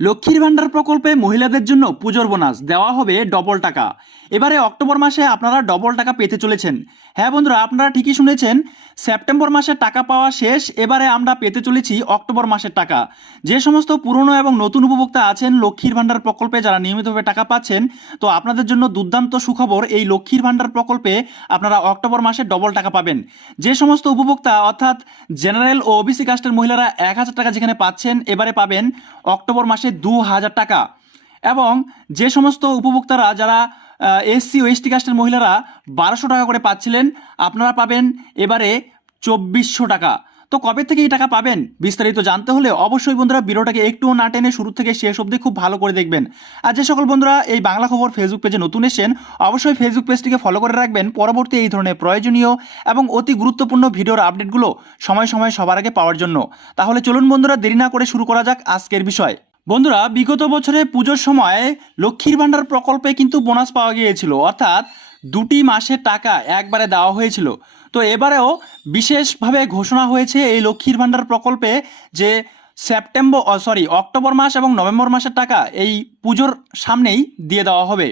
লক্ষ্মীর ভাণ্ডার প্রকল্পে মহিলাদের জন্য পুজোর বোনাস দেওয়া হবে ডবল টাকা। এবারে অক্টোবর মাসে আপনারা ডবল টাকা পেতে চলেছেন। হ্যাঁ বন্ধুরা, আপনারা ঠিকই শুনেছেন সেপ্টেম্বর মাসে টাকা পাওয়া শেষ, এবারে আমরা পেতে চলেছি অক্টোবর মাসের টাকা। যে সমস্ত পুরনো এবং নতুন উপভোক্তা আছেন, লক্ষ্মীর ভাণ্ডার প্রকল্পে যারা নিয়মিতভাবে টাকা পাচ্ছেন, তো আপনাদের জন্য দুর্দান্ত সুখবর, এই লক্ষ্মীর ভাণ্ডার প্রকল্পে আপনারা অক্টোবর মাসে ডবল টাকা পাবেন। যে সমস্ত উপভোক্তা, অর্থাৎ জেনারেল ও ওবিসি কাস্টের মহিলারা এক হাজার টাকা যেখানে পাচ্ছেন, এবারে পাবেন অক্টোবর মাসে দু হাজার টাকা। এবং যে সমস্ত উপভোক্তারা যারা এসসি ও এসটি কাস্টের মহিলারা বারোশো টাকা করে পাচ্ছিলেন। আপনারা পাবেন এবারে চব্বিশশো টাকা। তো কবে থেকে এই টাকা পাবেন বিস্তারিত জানতে হলে অবশ্যই বন্ধুরা ভিডিওটাকে একটুও না টেনে শুরু থেকে শেষ অবধি খুব ভালো করে দেখবেন। আর যে সকল বন্ধুরা এই বাংলা খবর ফেসবুক পেজে নতুন এসেছেন, অবশ্যই ফেসবুক পেজটিকে ফলো করে রাখবেন। পরবর্তী এই ধরনের প্রয়োজনীয় এবং অতি গুরুত্বপূর্ণ ভিডিওর আপডেটগুলো সময় সময় সবার আগে পাওয়ার জন্য। তাহলে চলুন বন্ধুরা, দেরি না করে শুরু করা যাক আজকের বিষয়। বন্ধুরা, বিগত বছরে পুজোর সময় লক্ষ্মীর ভাণ্ডার প্রকল্পে কিন্তু বোনাস পাওয়া গিয়েছিল। অর্থাৎ দুটি মাসের টাকা একবারে দেওয়া হয়েছিল। তো এবারেও বিশেষভাবে ঘোষণা হয়েছে এই লক্ষ্মীর ভাণ্ডার প্রকল্পে যে সেপ্টেম্বর সরি অক্টোবর মাস এবং নভেম্বর মাসের টাকা এই পুজোর সামনেই দিয়ে দেওয়া হবে।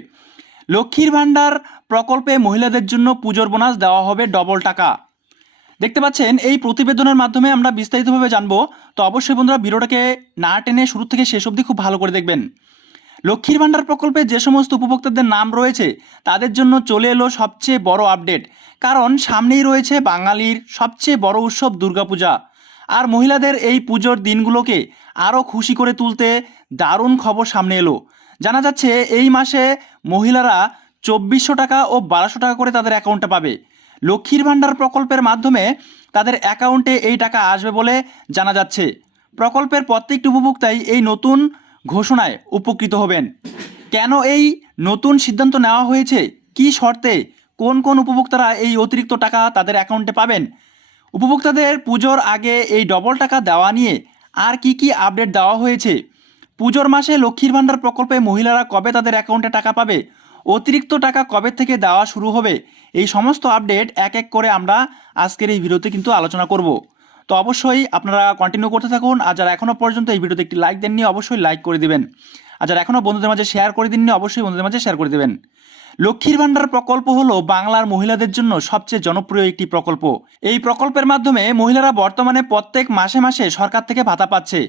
লক্ষ্মীর ভাণ্ডার প্রকল্পে মহিলাদের জন্য পুজোর বোনাস দেওয়া হবে ডবল টাকা। দেখতে পাচ্ছেন, এই প্রতিবেদনের মাধ্যমে আমরা বিস্তারিতভাবে জানব। তো অবশ্যই বন্ধুরা, ভিডিওটাকে না টেনে শুরু থেকে শেষ অবধি খুব ভালো করে দেখবেন। লক্ষ্মীর ভাণ্ডার প্রকল্পে যে সমস্ত উপভোক্তাদের নাম রয়েছে, তাদের জন্য চলে এলো সবচেয়ে বড় আপডেট। কারণ সামনেই রয়েছে বাঙালির সবচেয়ে বড় উৎসব দুর্গাপূজা। আর মহিলাদের এই পুজোর দিনগুলোকে আরও খুশি করে তুলতে দারুণ খবর সামনে এলো। জানা যাচ্ছে, এই মাসে মহিলারা চব্বিশশো টাকা ও বারোশো টাকা করে তাদের অ্যাকাউন্টে পাবে। লক্ষ্মীর ভাণ্ডার প্রকল্পের মাধ্যমে তাদের অ্যাকাউন্টে এই টাকা আসবে বলে জানা যাচ্ছে। প্রকল্পের প্রত্যেকটি উপভোক্তাই এই নতুন ঘোষণায় উপকৃত হবেন। কেন এই নতুন সিদ্ধান্ত নেওয়া হয়েছে? কি শর্তে? কোন কোন উপভোক্তারা এই অতিরিক্ত টাকা তাদের অ্যাকাউন্টে পাবেন? উপভোক্তাদের পুজোর আগে এই ডবল টাকা দেওয়া নিয়ে আর কি কি আপডেট দেওয়া হয়েছে? পুজোর মাসে লক্ষ্মীর ভাণ্ডার প্রকল্পে মহিলারা কবে তাদের অ্যাকাউন্টে টাকা পাবে? অতিরিক্ত টাকা কবে থেকে দেওয়া শুরু হবে? এই সমস্ত আপডেট এক এক করে আমরা আজকের এই ভিডিওতে কিন্তু আলোচনা করব। তো অবশ্যই আপনারা কন্টিনিউ করতে থাকুন আর যারা এখনও পর্যন্ত এই ভিডিওতে একটি লাইক দেননি, অবশ্যই লাইক করে দিবেন। আর যারা এখনও বন্ধুদের মাঝে শেয়ার করে দিননি, অবশ্যই বন্ধুদের মাঝে শেয়ার করে দেবেন। লক্ষ্মীর ভাণ্ডার প্রকল্প হলো বাংলার মহিলাদের জন্য সবচেয়ে জনপ্রিয় একটি প্রকল্প। এই প্রকল্পের মাধ্যমে মহিলারা বর্তমানে প্রত্যেক মাসে মাসে সরকার থেকে ভাতা পাচ্ছে।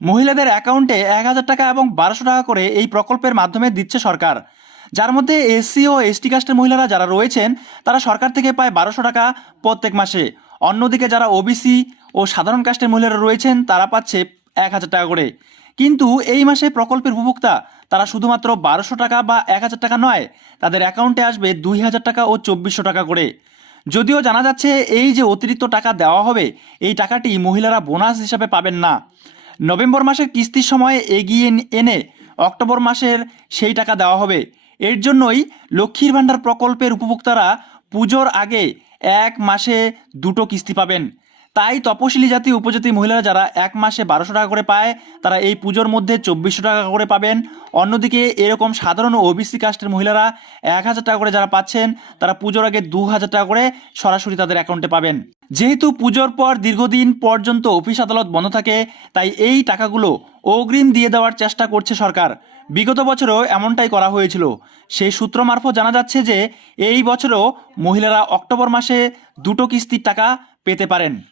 মহিলাদের অ্যাকাউন্টে এক হাজার টাকা এবং বারোশো টাকা করে এই প্রকল্পের মাধ্যমে দিচ্ছে সরকার। যার মধ্যে এসসি ও এসটি কাস্টের মহিলারা যারা রয়েছেন, তারা সরকার থেকে পায় বারোশো টাকা প্রত্যেক মাসে। অন্যদিকে যারা ওবিসি ও সাধারণ কাস্টের মহিলারা রয়েছেন, তারা পাচ্ছে এক হাজার টাকা করে। কিন্তু এই মাসে প্রকল্পের উপভোক্তা, তারা শুধুমাত্র বারোশো টাকা বা এক হাজার টাকা নয়, তাদের অ্যাকাউন্টে আসবে দুই হাজার টাকা ও চব্বিশশো টাকা করে। যদিও জানা যাচ্ছে, এই যে অতিরিক্ত টাকা দেওয়া হবে, এই টাকাটি মহিলারা বোনাস হিসাবে পাবেন না। নভেম্বর মাসের কিস্তির সময় এগিয়ে এনে অক্টোবর মাসের সেই টাকা দেওয়া হবে। এর জন্যই লক্ষ্মীর ভাণ্ডার প্রকল্পের উপভোক্তারা পুজোর আগে এক মাসে দুটো কিস্তি পাবেন। তাই তপশিলি জাতি, উপজাতি মহিলারা যারা এক মাসে বারোশো টাকা করে পায়, তারা এই পুজোর মধ্যে চব্বিশশো টাকা করে পাবেন। অন্যদিকে এরকম সাধারণ ওবিসি কাস্টের মহিলারা এক হাজার টাকা করে যারা পাচ্ছেন, তারা পুজোর আগে দু হাজার টাকা করে সরাসরি তাদের অ্যাকাউন্টে পাবেন। যেহেতু পুজোর পর দীর্ঘদিন পর্যন্ত অফিস আদালত বন্ধ থাকে, তাই এই টাকাগুলো অগ্রিম দিয়ে দেওয়ার চেষ্টা করছে সরকার। বিগত বছরও এমনটাই করা হয়েছিল। সেই সূত্র মারফত জানা যাচ্ছে যে, এই বছরও মহিলারা অক্টোবর মাসে দুটো কিস্তির টাকা পেতে পারেন।